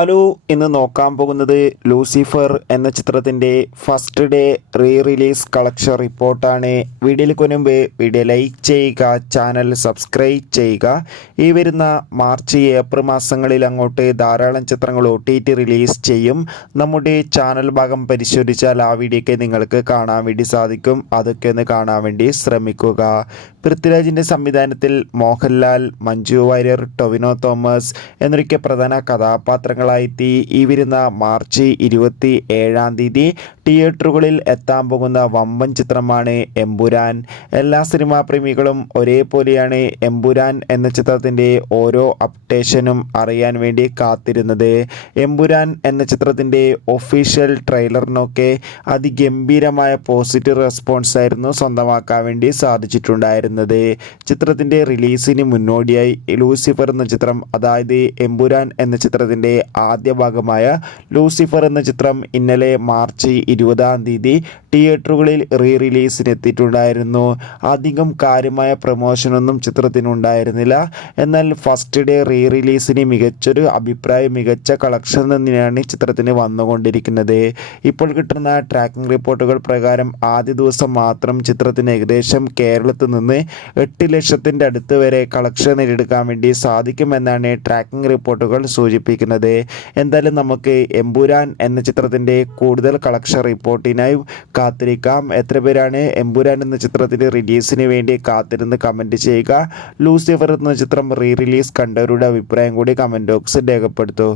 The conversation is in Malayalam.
ഹലോ, ഇന്ന് നോക്കാൻ പോകുന്നത് ലൂസിഫർ എന്ന ചിത്രത്തിൻ്റെ first day re release collection റിപ്പോർട്ടാണ്. വീഡിയോയിലേക്ക് മുൻപ് വീഡിയോ ലൈക്ക് ചെയ്യുക, ചാനൽ സബ്സ്ക്രൈബ് ചെയ്യുക. ഈ വരുന്ന മാർച്ച് ഏപ്രിൽ മാസങ്ങളിൽ അങ്ങോട്ട് ധാരാളം ചിത്രങ്ങൾ OTT റിലീസ് ചെയ്യും. നമ്മുടെ ചാനൽ ഭാഗം പരിശോധിച്ചാൽ ആ വീഡിയോയ്ക്ക് നിങ്ങൾക്ക് കാണാൻ വേണ്ടി സാധിക്കും. അതൊക്കെ ഒന്ന് കാണാൻ വേണ്ടി ശ്രമിക്കുക. പൃഥ്വിരാജിൻ്റെ സംവിധാനത്തിൽ മോഹൻലാൽ, മഞ്ജു വാര്യർ, ടൊവിനോ തോമസ് എന്നൊക്കെ പ്രധാന കഥാപാത്രങ്ങളായെത്തി ഈ വരുന്ന മാർച്ച് 27 തിയേറ്ററുകളിൽ എത്താൻ പോകുന്ന വമ്പൻ ചിത്രമാണ് എമ്പുരാൻ. എല്ലാ സിനിമാ പ്രേമികളും ഒരേപോലെയാണ് എമ്പുരാൻ എന്ന ചിത്രത്തിൻ്റെ ഓരോ അപ്ഡേഷനും അറിയാൻ വേണ്ടി കാത്തിരുന്നത്. എമ്പുരാൻ എന്ന ചിത്രത്തിൻ്റെ ഒഫീഷ്യൽ ട്രെയിലറിനൊക്കെ അതിഗംഭീരമായ പോസിറ്റീവ് റെസ്പോൺസ് ആയിരുന്നു സ്വന്തമാക്കാൻ വേണ്ടി സാധിച്ചിട്ടുണ്ടായിരുന്നത്. ചിത്രത്തിൻ്റെ റിലീസിന് മുന്നോടിയായി ലൂസിഫർ എന്ന ചിത്രം, അതായത് എമ്പുരാൻ എന്ന ചിത്രത്തിൻ്റെ ആദ്യ ഭാഗമായ ലൂസിഫർ എന്ന ചിത്രം ഇന്നലെ മാർച്ച് 20 തിയേറ്ററുകളിൽ റീ റിലീസിന് എത്തിയിട്ടുണ്ടായിരുന്നു. അധികം കാര്യമായ പ്രമോഷനൊന്നും ചിത്രത്തിനുണ്ടായിരുന്നില്ല. എന്നാൽ ഫസ്റ്റ് ഡേ റീ റിലീസിന് മികച്ചൊരു അഭിപ്രായം, മികച്ച കളക്ഷൻ തന്നെയാണ് ചിത്രത്തിന് വന്നുകൊണ്ടിരിക്കുന്നത്. ഇപ്പോൾ കിട്ടുന്ന ട്രാക്കിംഗ് റിപ്പോർട്ടുകൾ പ്രകാരം ആദ്യ ദിവസം മാത്രം ചിത്രത്തിന് ഏകദേശം കേരളത്തിൽ നിന്ന് 8 ലക്ഷത്തിൻ്റെ അടുത്ത് വരെ കളക്ഷൻ നേടിയെടുക്കാൻ വേണ്ടി സാധിക്കുമെന്നാണ് ട്രാക്കിംഗ് റിപ്പോർട്ടുകൾ സൂചിപ്പിക്കുന്നത്. എന്തായാലും നമുക്ക് എമ്പുരാൻ എന്ന ചിത്രത്തിൻ്റെ കൂടുതൽ കളക്ഷൻ റിപ്പോർട്ടിനായി കാത്തിരിക്കാം. എത്ര പേരാണ് എമ്പുരാൻ എന്ന ചിത്രത്തിൻ്റെ റിലീസിന് വേണ്ടി കാത്തിരുന്ന് കമൻറ്റ് ചെയ്യുക. ലൂസിഫർ എന്ന ചിത്രം റീ റിലീസ് കണ്ടവരുടെ അഭിപ്രായം കൂടി കമൻറ്റ് ബോക്സിൽ രേഖപ്പെടുത്തൂ.